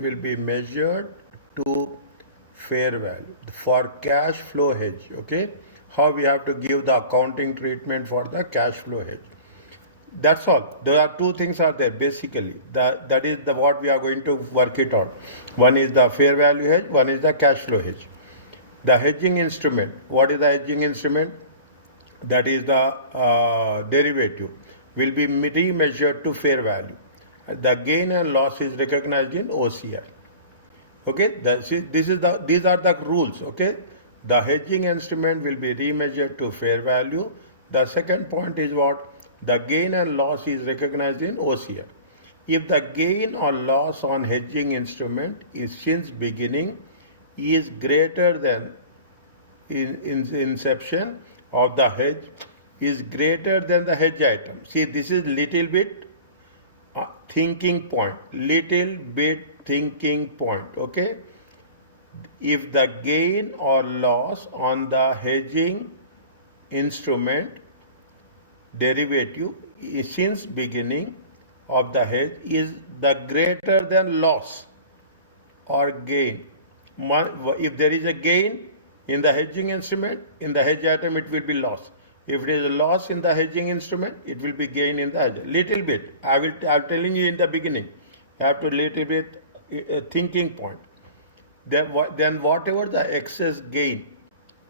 instrument will be measured to fair value for cash flow hedge. Okay, how we have to give the accounting treatment for the cash flow hedge. That's all. There are two things are there basically. That is the what we are going to work it out. One is the fair value hedge, one is the cash flow hedge. The hedging instrument. What is the hedging instrument? That is the derivative will be remeasured to fair value. The gain and loss is recognized in OCI. Okay, these are the rules. Okay, the hedging instrument will be remeasured to fair value. The second point is what? The gain and loss is recognized in OCI. If the gain or loss on hedging instrument is since beginning is greater than in inception of the hedge is greater than the hedge item. See, this is little bit thinking point. Little bit thinking point. Okay. If the gain or loss on the hedging instrument derivative since beginning of the hedge is the greater than loss or gain. If there is a gain in the hedging instrument, in the hedge item it will be loss. If it is a loss in the hedging instrument, it will be gain in the hedge. Little bit. I'm telling you in the beginning. You have to little bit thinking point. Then whatever the excess gain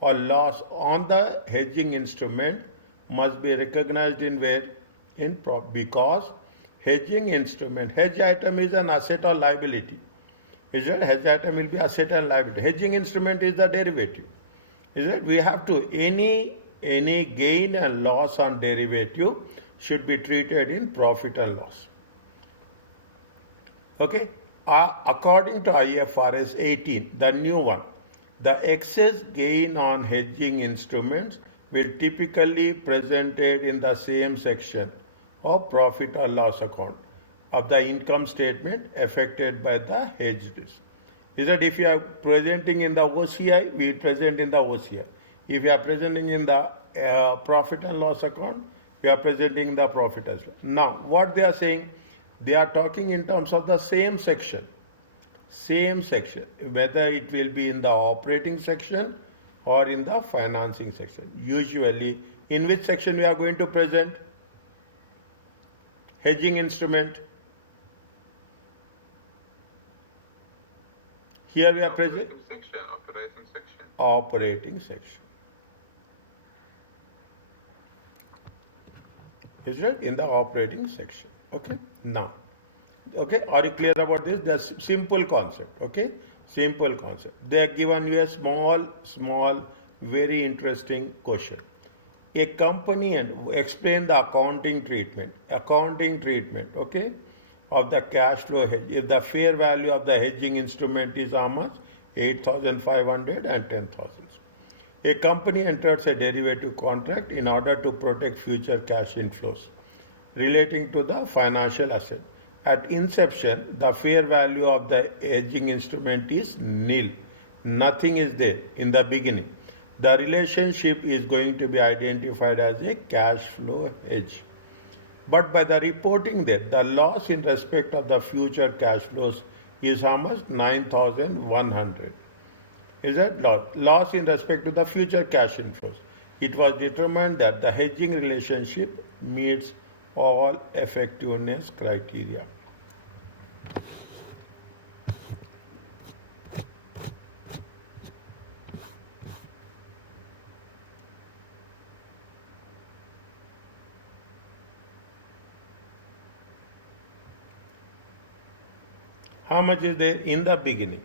or loss on the hedging instrument must be recognized in where? In because hedging instrument, hedge item is an asset or liability. Is it? Hedge item will be asset and liability. Hedging instrument is the derivative. Is it? We have to any gain and loss on derivative should be treated in profit and loss. Okay. According to IFRS 18, the new one, the excess gain on hedging instruments will typically presented in the same section of profit or loss account of the income statement affected by the hedge risk. Is that if you are presenting in the OCI, we present in the OCI. If you are presenting in the profit and loss account, we are presenting the profit as well. Now, what they are saying, they are talking in terms of the same section, whether it will be in the operating section or in the financing section. Usually, in which section we are going to present? Hedging instrument. Here we are present. Operating section. Is it in the operating section? Okay. Now, okay, are you clear about this? That's simple concept. Okay, simple concept. They have given you a small, very interesting question. A company and explain the accounting treatment. Okay, of the cash flow hedge. If the fair value of the hedging instrument is how much? 8,500 and 10,000. A company enters a derivative contract in order to protect future cash inflows relating to the financial asset. At inception, the fair value of the hedging instrument is nil. Nothing is there in the beginning. The relationship is going to be identified as a cash flow hedge. But by the reporting date, the loss in respect of the future cash flows is how much? 9,100. Is that loss? Loss in respect to the future cash inflows. It was determined that the hedging relationship meets all effectiveness criteria. How much is there in the beginning?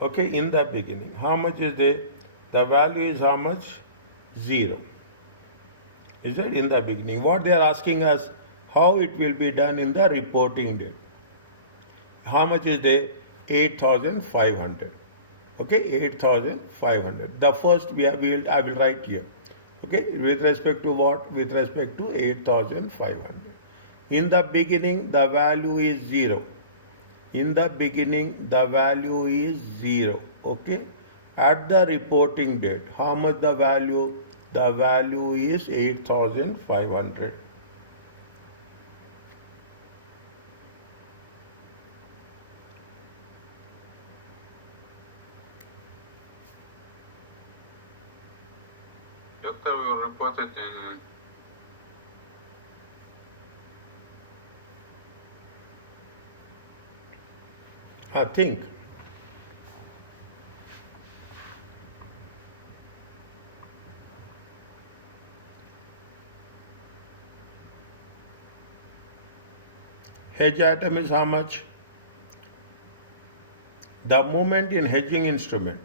Okay, in the beginning. How much is there? The value is how much? 0. Is that in the beginning? What they are asking us, how it will be done in the reporting date. How much is there? 8,500. Okay, 8,500. The first I will write here. Okay, with respect to what? With respect to 8,500. In the beginning, the value is 0. In the beginning, the value is 0. Okay. At the reporting date, how much the value? The value is 8,500. Doctor, we will report it in. I think. Hedge item is how much? The movement in hedging instrument.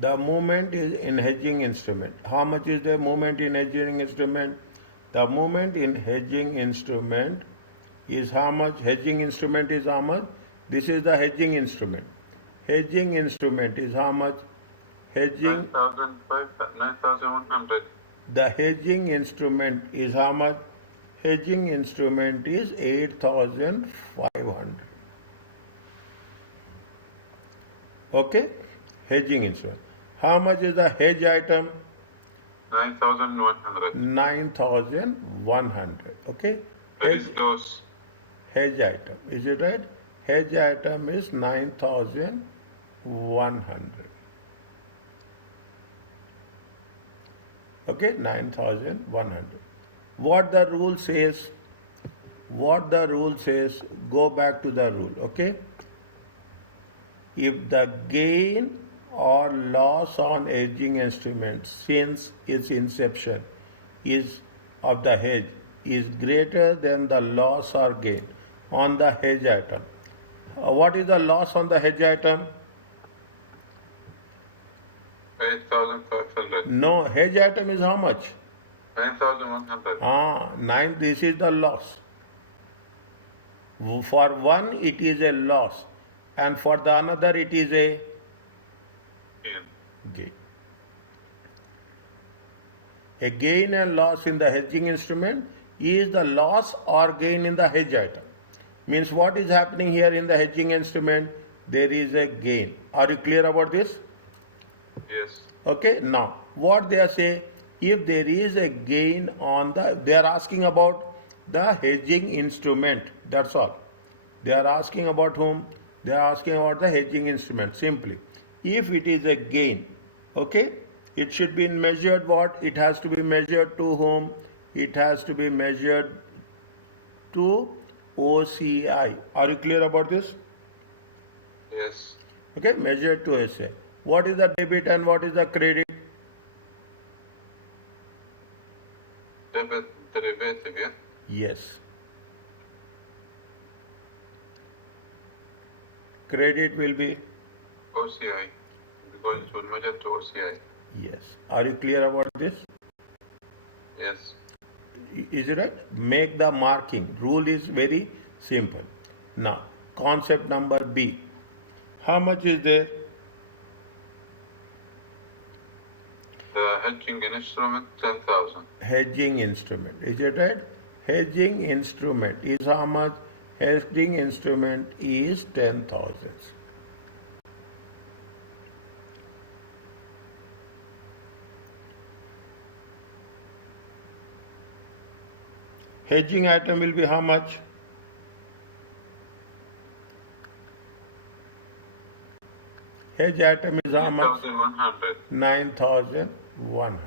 The movement is in hedging instrument. How much is the movement in hedging instrument? The movement in hedging instrument is how much? Hedging instrument is how much? This is the hedging instrument. Hedging instrument is how much? Hedging. 9,100. The hedging instrument is how much? Hedging instrument is 8,500. Okay? Hedging instrument. How much is the hedge item? 9,100. 9,100. Okay? That is loss. Hedge item. Is it right? Hedge item is 9,100. Okay? 9,100. What the rule says? What the rule says? Go back to the rule. Okay? If the gain or loss on hedging instruments since its inception is of the hedge is greater than the loss or gain on the hedge item. What is the loss on the hedge item? 8,500. No, hedge item is how much? 9,100. This is the loss. For one it is a loss and for the another it is a gain. A gain and loss in the hedging instrument is the loss or gain in the hedge item. Means what is happening here in the hedging instrument? There is a gain. Are you clear about this? Yes. Okay, now what they are saying, if there is a gain on they are asking about the hedging instrument, that's all. They are asking about whom? They are asking about the hedging instrument, simply. If it is a gain, okay, it should be measured what? It has to be measured to whom? It has to be measured to OCI. Are you clear about this? Yes. Okay, measured to OCI. What is the debit and what is the credit? Debit derivative, yeah? Yes. Credit will be? OCI, because it will measure to OCI. Yes. Are you clear about this? Yes. Is it right? Make the marking. Rule is very simple. Now, concept number B. How much is there? The hedging instrument, 10,000. Hedging instrument. Is it right? Hedging instrument is how much? Hedging instrument is 10,000. Hedging item will be how much? Hedge item is how much? 9,100. 9,100.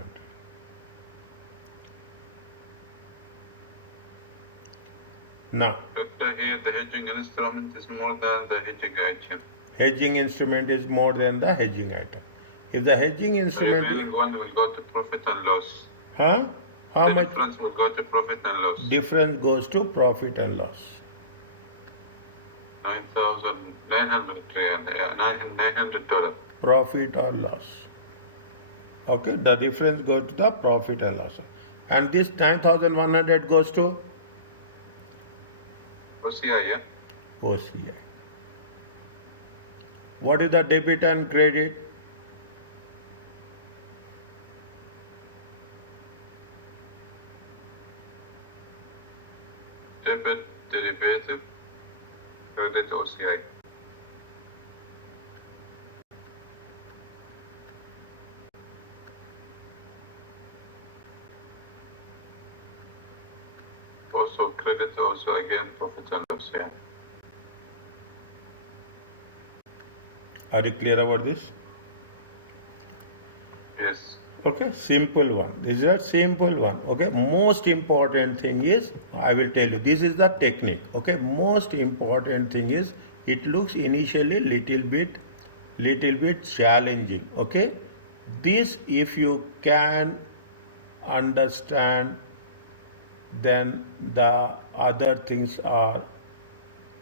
Now, Doctor, here the hedging instrument is more than the hedging item. hedging instrument is more than the hedging item. If the hedging The instrument, remaining one will go to profit and loss. huh? How The much? difference will go to profit and loss. Difference goes to profit and loss. 9,900 riyal, $900. Profit or loss. Okay, the difference goes to the profit and loss. And this 9,100 goes to OCI, yeah? OCI. What is the debit and credit? Debit derivative, credit OCI. Also credit, also again profit and loss, yeah. Are you clear about this? Yes. Okay, simple one. This is a simple one. Okay, most important thing is, I will tell you, this is the technique. Okay, most important thing is, it looks initially little bit challenging. Okay, this if you can understand, then the other things are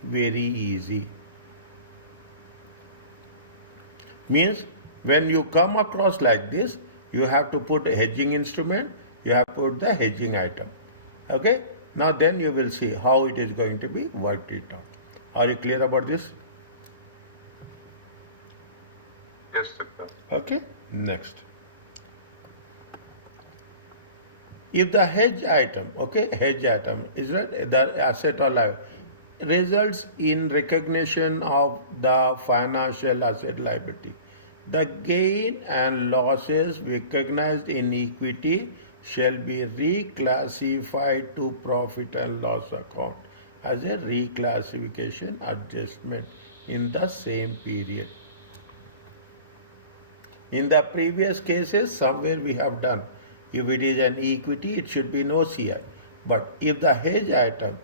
very easy. Means when you come across like this, you have to put a hedging instrument, you have to put the hedging item. Okay, now then you will see how it is going to be worked it out. Are you clear about this? Yes, sir. Okay, next. If the hedge item, okay, hedge item is right, the asset or liability results in recognition of the financial asset liability. The gain and losses recognized in equity shall be reclassified to profit and loss account as a reclassification adjustment in the same period. In the previous cases, somewhere we have done. If it is an equity, it should be no CI. But if the hedge item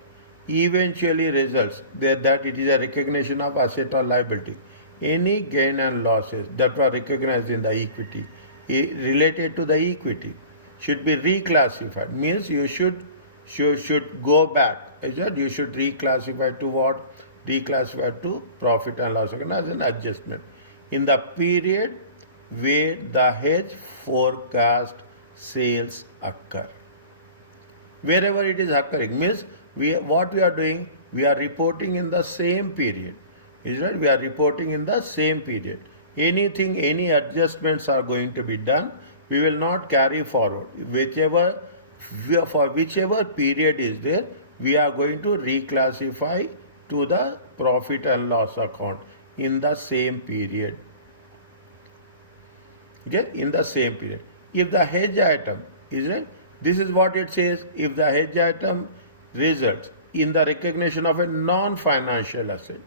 eventually results that it is a recognition of asset or liability, any gain and losses that were recognized in the equity related to the equity should be reclassified. Means you should go back. You should reclassify to what? Reclassify to profit and loss account as an adjustment in the period where the hedge forecast sales occur. Wherever it is occurring means what we are doing, we are reporting in the same period. Is right? We are reporting in the same period. Anything, any adjustments are going to be done, we will not carry forward. For whichever period is there, we are going to reclassify to the profit and loss account in the same period. Okay, in the same period. If the hedge item is right, this is what it says. If the hedge item results in the recognition of a non-financial asset,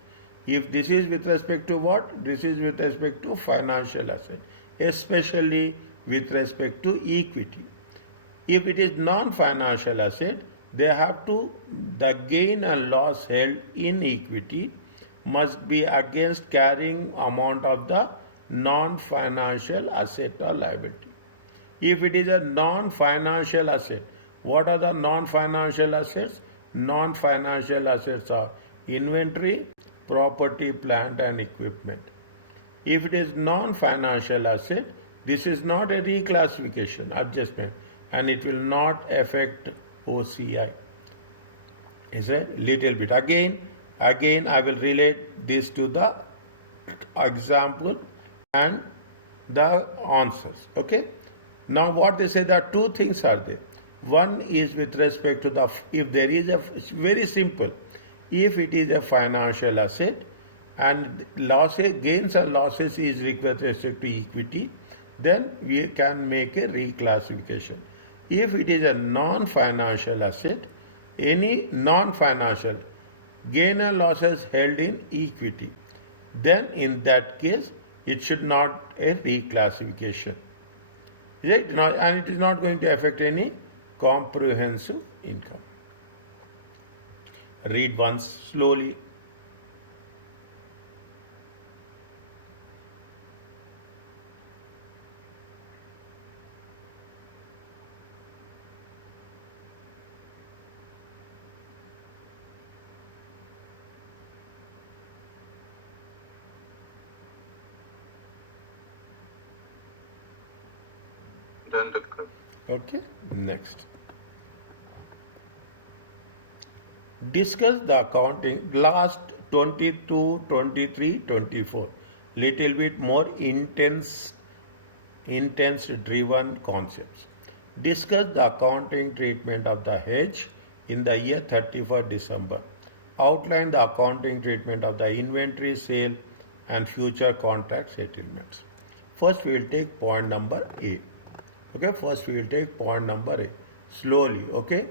if this is with respect to what? This is with respect to financial asset, especially with respect to equity. If it is non-financial asset, the gain and loss held in equity must be against carrying amount of the non-financial asset or liability. If it is a non-financial asset, what are the non-financial assets? Non-financial assets are inventory, property, plant and equipment. If it is non-financial asset, this is not a reclassification adjustment and it will not affect OCI. Is a little bit. Again, I will relate this to the example and the answers. Okay. Now what they say, there are two things are there. One is with respect to if there is it's very simple. If it is a financial asset and gains and losses is with respect to equity, then we can make a reclassification. If it is a non-financial asset, any non-financial gain and losses held in equity, then in that case it should not a reclassification. Right? And it is not going to affect any comprehensive income. Read once slowly. Done, Doctor. Okay, next. Discuss the accounting last 22, 23, 24. Little bit more intense driven concepts. Discuss the accounting treatment of the hedge in the year 31st December. Outline the accounting treatment of the inventory sale and future contract settlements. First we will take point number A. Okay, first we will take point number A. Slowly, okay?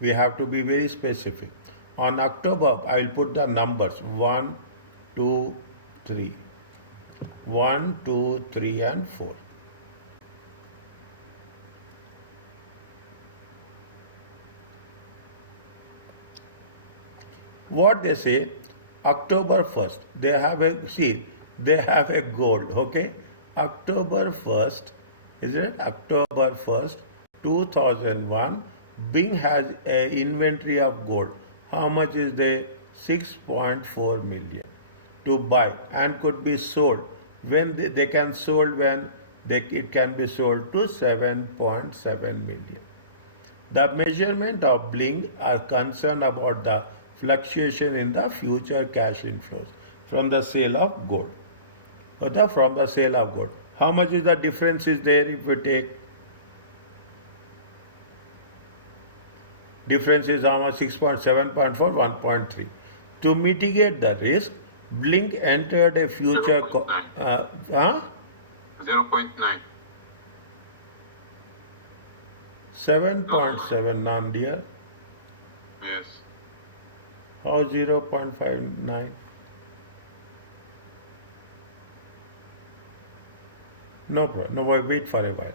We have to be very specific. On October, I will put the numbers 1, 2, 3. 1, 2, 3 and 4. what they say, October 1st, they have a goal, okay? October 1st, is it? October 1st, 2001, Bing has an inventory of gold. How much is there? 6.4 million to buy and could be sold. When they can sold when it can be sold to 7.7 million. The measurement of Bling are concerned about the fluctuation in the future cash inflows from the sale of gold. From the sale of gold. How much is the difference is there if we take? Difference is how much? 6.7.4, 1.3. To mitigate the risk, Blink entered a future... 0.9. 0.9. 7.7, none dear. Yes. How 0.59? No problem. No, wait for a while.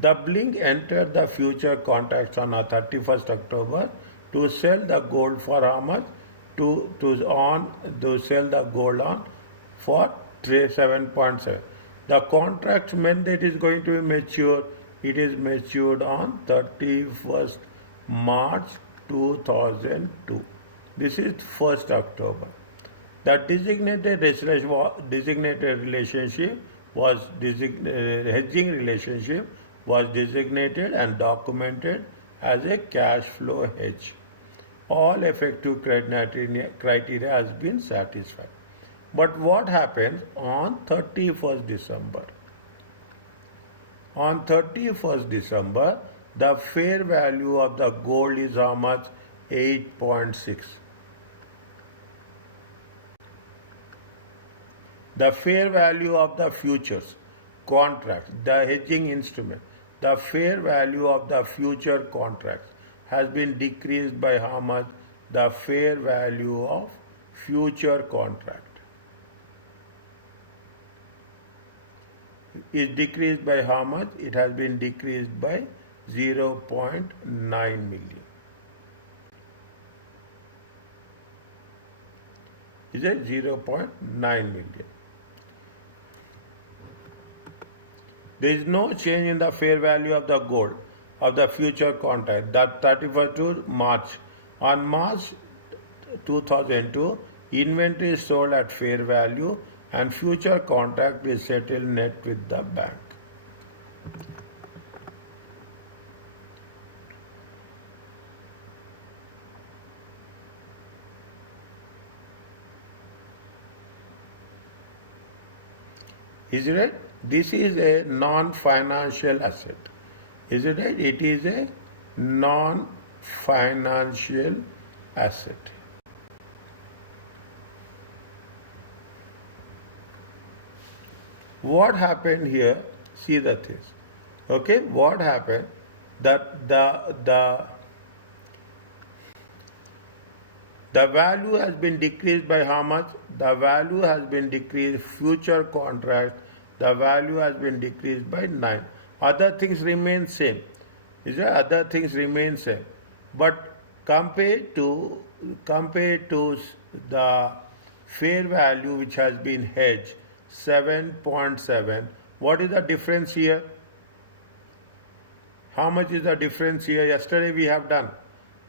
The Blink entered the future contracts on 31st October to sell the gold for how much? To sell the gold on for 7.7. The contract meant that is going to be mature. It is matured on 31st March 2002. This is 1st October. The designated relationship was hedging relationship was designated and documented as a cash flow hedge. All effective criteria has been satisfied. But what happens on 31st December? On 31st December, the fair value of the gold is how much? 8.6. The fair value of the futures contracts, the hedging instrument, the fair value of the future contracts has been decreased by how much? The fair value of future contract is decreased by how much? It has been decreased by 0.9 million. Is it 0.9 million? There is no change in the fair value of the gold of the future contract. That 31st to March. On March 2002, inventory is sold at fair value and future contract is settled net with the bank. Is it right? This is a non-financial asset. Is it right? It is a non-financial asset. What happened here? See the things. Okay, what happened? That the value has been decreased by how much? The value has been decreased. Future contract, the value has been decreased by 9. Other things remain same. Is it? Other things remain same. But compared to the fair value which has been hedged, 7.7, what is the difference here? How much is the difference here? Yesterday we have done.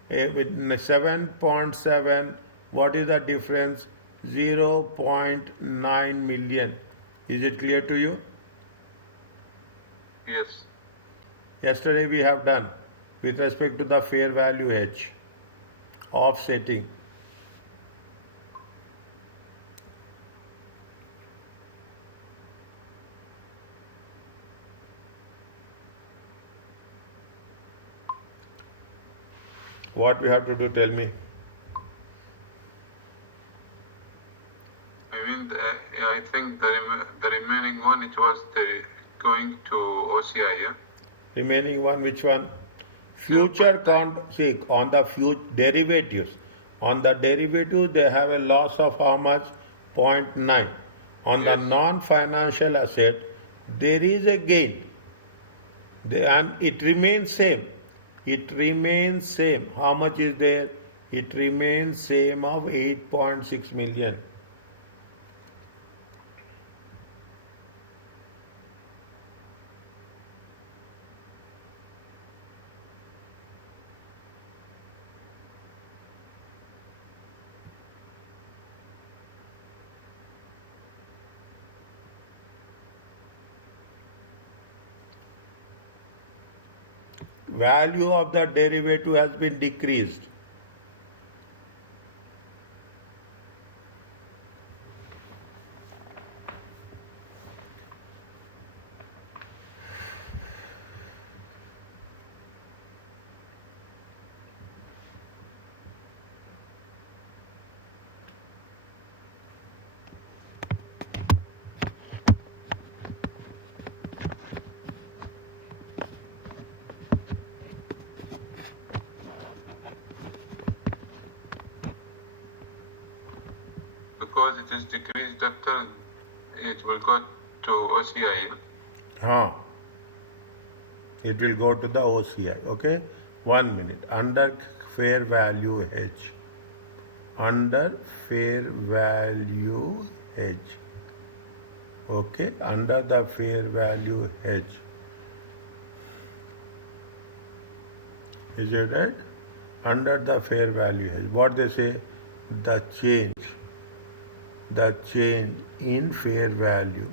With 7.7, what is the difference? 0.9 million. Is it clear to you? Yes. Yesterday we have done with respect to the fair value hedge, offsetting. What we have to do, tell me. I think the remaining one, it was going to OCI, yeah? Remaining one, which one? Future see, on the derivatives. On the derivative, they have a loss of how much? 0.9. On the non-financial asset, there is a gain. And it remains same. It remains same. How much is there? It remains same of 8.6 million. Value of the derivative has been decreased. Because it is decreased, doctor, it will go to OCI. Huh. It will go to the OCI. Okay. 1 minute. Under fair value hedge. Under fair value hedge. Okay. Under the fair value hedge. Is it right? Under the fair value hedge. What they say? The change in fair value.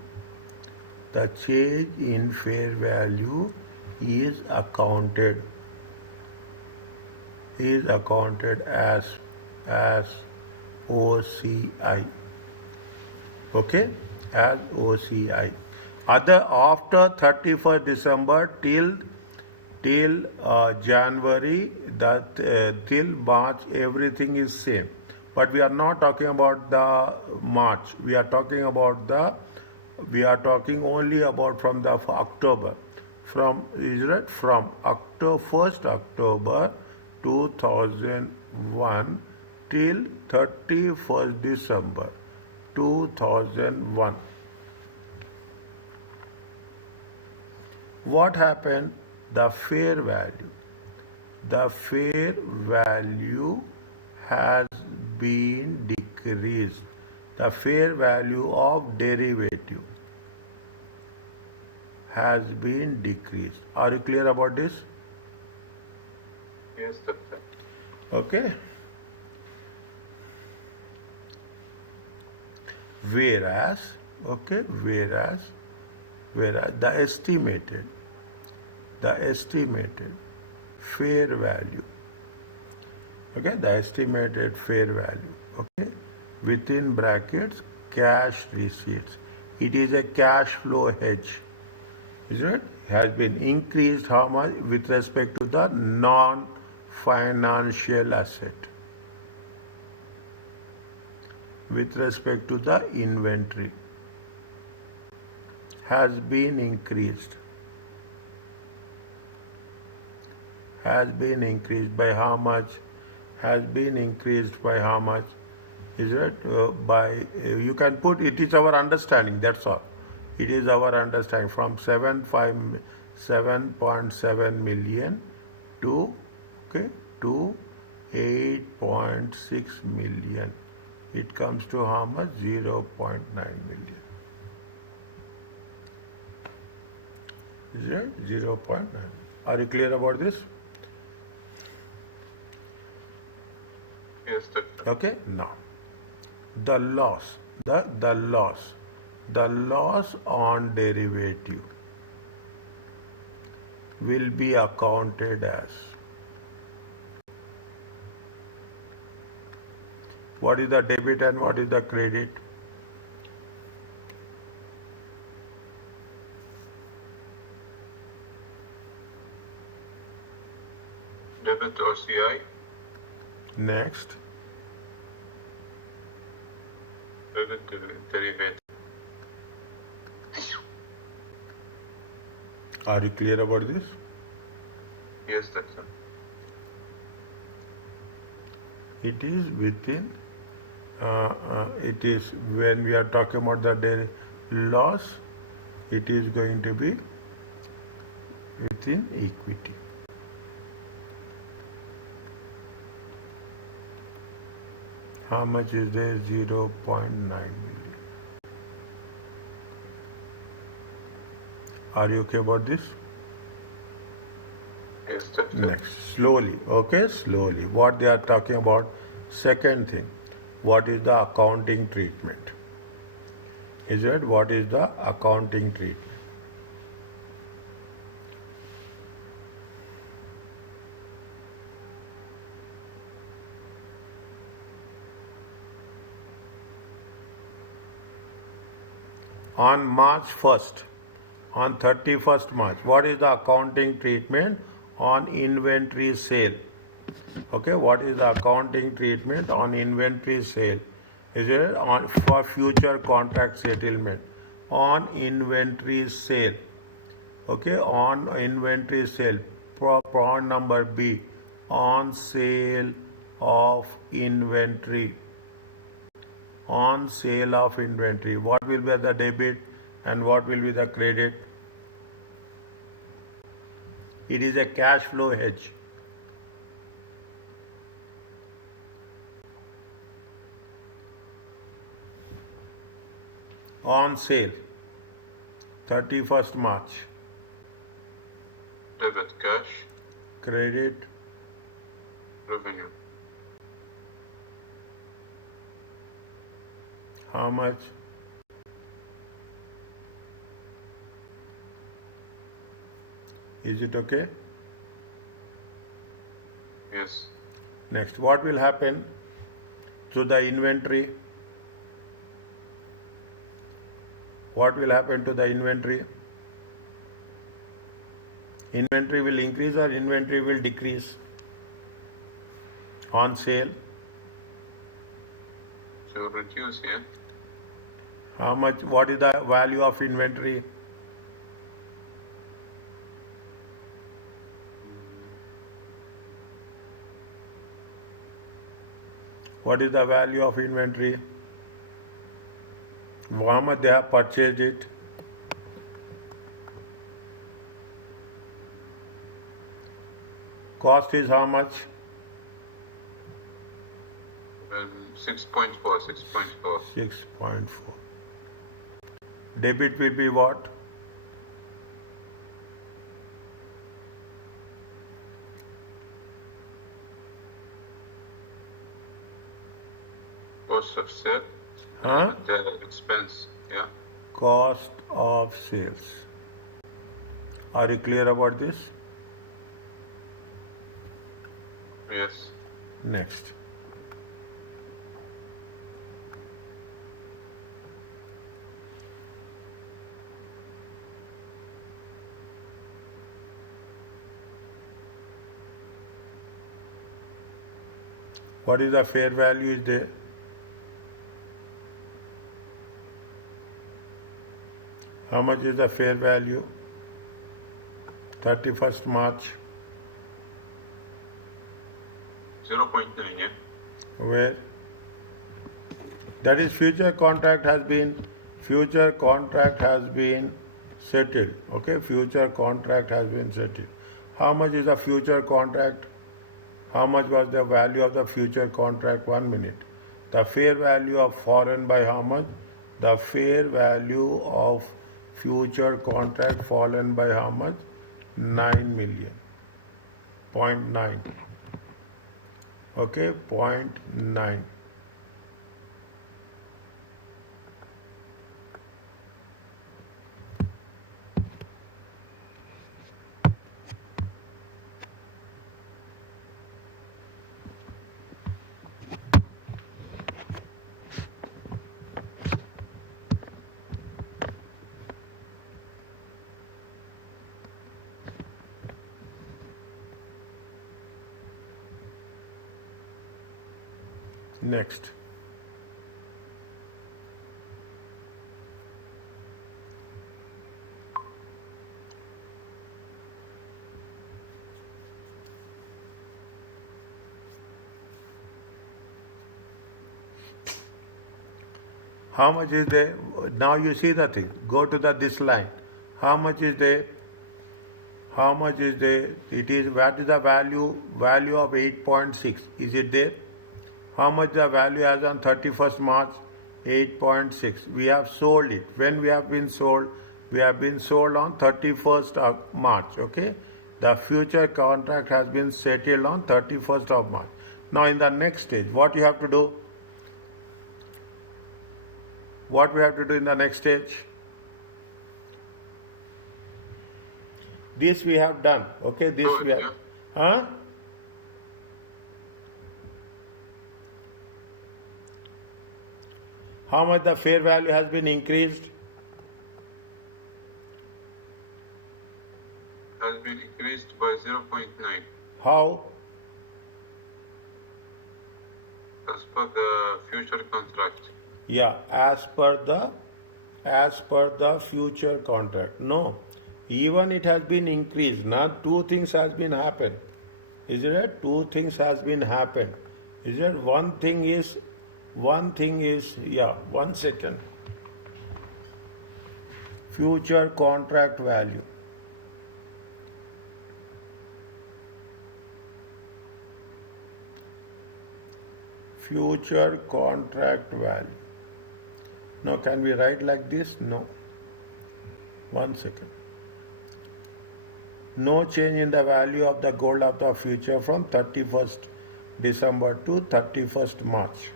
The change in fair value is accounted as OCI. Okay, as OCI. Other after 31st December till January, till March, everything is same. But we are not talking about the March. We are talking only about from the October. From Israel, from October 1st October 2001 till 31st December 2001. What happened? The fair value has been decreased. The fair value of derivative has been decreased. Are you clear about this? Yes, doctor. Okay. Whereas the estimated fair value, okay, the estimated fair value, okay, within brackets, cash receipts. It is a cash flow hedge, is it? Has been increased how much with respect to the non-financial asset, with respect to the inventory, has been increased. Has been increased by how much? Has been increased by how much? Is it you can put it is our understanding, that's all. It is our understanding from 7.7 million to 8.6 million. It comes to how much? 0.9 million. Is it 0.9? Are you clear about this? Yes, doctor. Okay, now the loss on derivative will be accounted as, what is the debit and what is the credit? Debit OCI. Next, Credit derivative. are you clear about this? Yes, doctor. It is within, it is when we are talking about the loss, it is going to be within equity. How much is there? 0.9 million. Are you okay about this? Yes, doctor. Next, slowly, okay, slowly. What they are talking about, second thing, what is the accounting treatment? Is it what is the accounting treatment? On March 1st, on 31st March, what is the accounting treatment on inventory sale? Okay, what is the accounting treatment on inventory sale? Is it on for future contract settlement? On inventory sale. Okay, on inventory sale. Point number B. On sale of inventory. On sale of inventory. What will be the debit and what will be the credit? It is a cash flow hedge. On sale, 31st March. Debit cash, Credit, revenue. how much? Is it okay? Yes. Next, what will happen to the inventory? What will happen to the inventory? Inventory will increase or inventory will decrease? On sale, So reduce, yeah. how much? What is the value of inventory? What is the value of inventory? How much they have purchased it? Cost is how much? 6.4, 6.4. 6.4. Debit will be what? Cost of sale. Huh? The expense, yeah. Cost of sales. Are you clear about this? Yes. Next. What is the fair value is there? How much is the fair value? 31st March. 0.9, yeah. Where? That is future contract has been settled. Okay, future contract has been settled. How much is the future contract? How much was the value of the future contract? 1 minute. The fair value of fallen by how much? The fair value of future contract fallen by how much? 9 million. 0.9. Okay, 0.9. Next. How much is there? Now you see the thing. Go to this line. How much is there? How much is there? It is, what is the value of 8.6? Is it there? How much the value as on 31st March? 8.6. We have sold it. When we have been sold? We have been sold on 31st of March. Okay. The future contract has been settled on 31st of March. Now in the next stage, what you have to do? What we have to do in the next stage? This we have done. Okay. This Good, we have. yeah. Huh? How much the fair value has been increased? Has been increased by 0.9 How? as per the future contract. Yeah, as per the future contract. No, even it has been increased. Now two things has been happened. Is it? Two things has been happened. Is it? One thing is. Yeah. 1 second. Future contract value. Future contract value. Now, can we write like this? No. 1 second. No change in the value of the gold of the future from 31st December to 31st March.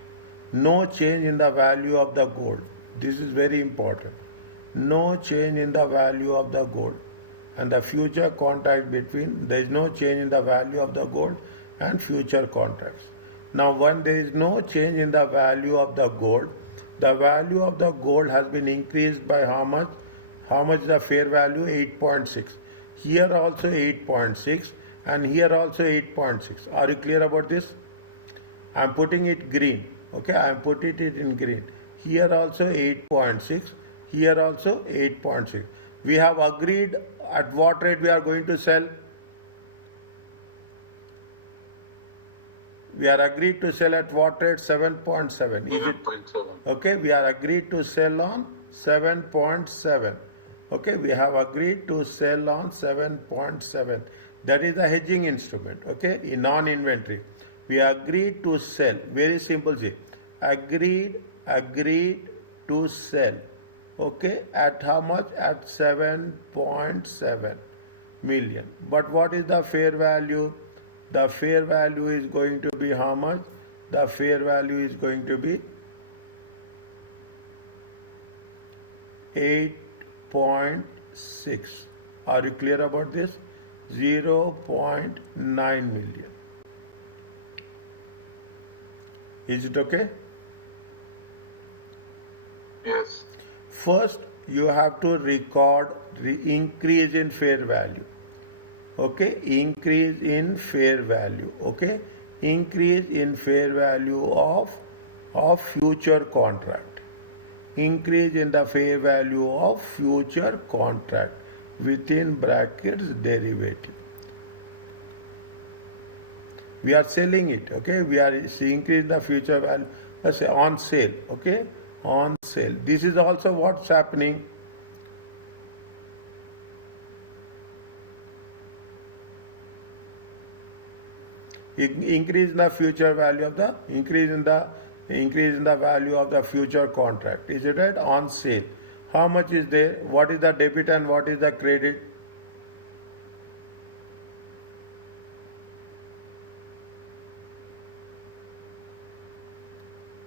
No change in the value of the gold. This is very important. No change in the value of the gold. And the future contract between, there is no change in the value of the gold and future contracts. Now, when there is no change in the value of the gold has been increased by how much? How much is the fair value? 8.6. Here also 8.6 and here also 8.6. Are you clear about this? I am putting it green. Okay, I am putting it in green. Here also 8.6. Here also 8.6. We have agreed at what rate we are going to sell. We are agreed to sell at what rate? 7.7. Is it? 7.7. Okay, we are agreed to sell on 7.7. Okay, we have agreed to sell on 7.7. That is the hedging instrument. Okay, in non-inventory. We agreed to sell. Very simple. See, agreed to sell. Okay, at how much? At 7.7 million. But what is the fair value? The fair value is going to be how much? The fair value is going to be 8.6. Are you clear about this? 0.9 million. Is it okay? Yes. First, you have to record the increase in fair value. Okay, increase in fair value. Okay, increase in fair value of future contract. Increase in the fair value of future contract within brackets derivative. We are selling it. Okay, we are increasing the future value. Let's say on sale. Okay, on sale. This is also what's happening. Increase in the future value of the increase in the value of the future contract. Is it right? On sale. How much is there? What is the debit and what is the credit?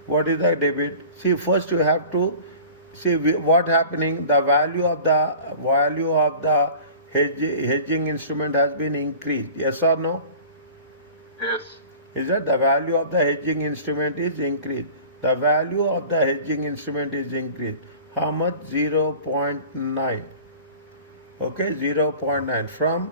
What is the debit? See, first you have to see what happening. The value of the hedging instrument has been increased. Yes or no? Yes. Is that the value of the hedging instrument is increased? The value of the hedging instrument is increased. How much? 0.9. Okay, 0.9 from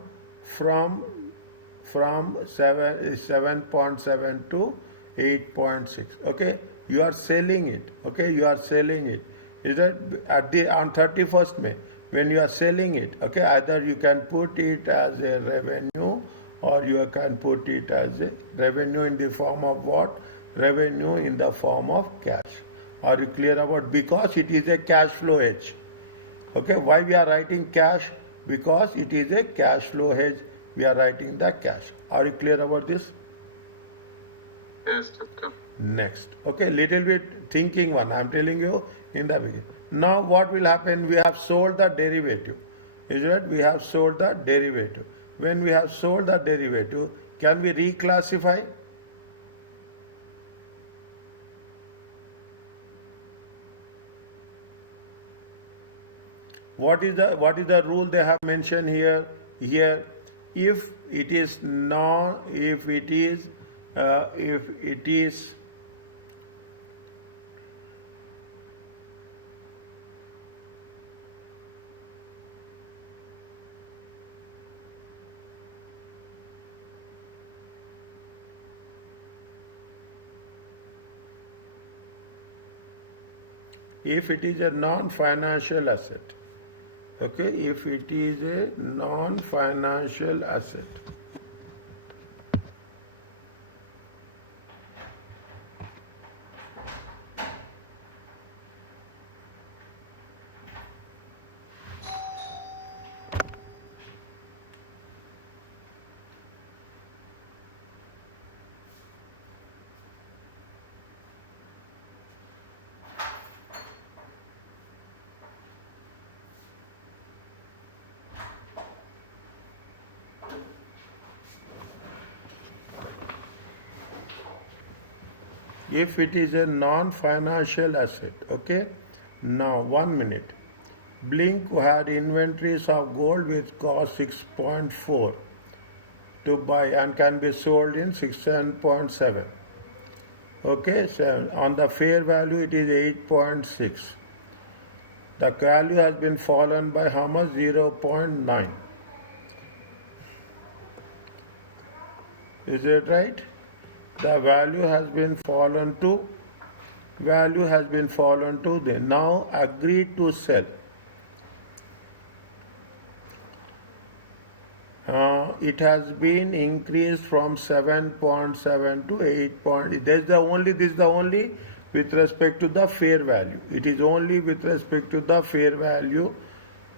7.7 to 8.6. Okay, you are selling it. Okay, you are selling it. Is that on 31st May when you are selling it? Okay, either you can put it as a revenue, or you can put it as a revenue in the form of what? Revenue in the form of cash. Are you clear about? Because it is a cash flow hedge. Okay, why we are writing cash? Because it is a cash flow hedge. We are writing the cash. Are you clear about this? Yes, doctor. Next. Okay, little bit thinking one. I'm telling you in the beginning. Now what will happen? We have sold the derivative. Is it? We have sold the derivative. When we have sold the derivative, can we reclassify? What is the rule they have mentioned here? Here, if it is non, if it is a non-financial asset. Okay, if it is a non-financial asset. If it is a non-financial asset, okay? Now, 1 minute. Blink had inventories of gold which cost 6.4 to buy and can be sold in 7.7. Okay, so on the fair value it is 8.6. The value has been fallen by how much? 0.9. Is it right? The value has been fallen to the now agreed to sell. It has been increased from 7.7 to 8. This is the only with respect to the fair value. It is only with respect to the fair value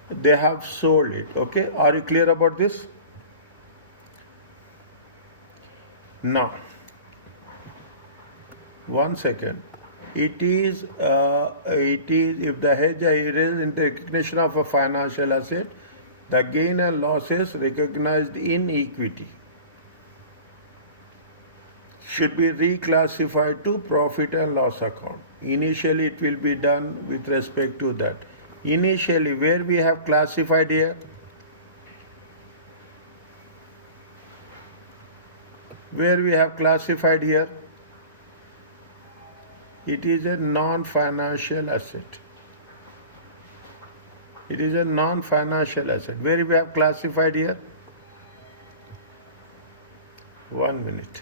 they have sold it. Okay, are you clear about this? Now, 1 second. It is if the hedge is in the recognition of a financial asset, the gain and losses recognized in equity should be reclassified to profit and loss account. Initially, it will be done with respect to that. Initially, where we have classified here, it is a non-financial asset. It is a non-financial asset. Where we have classified here? 1 minute.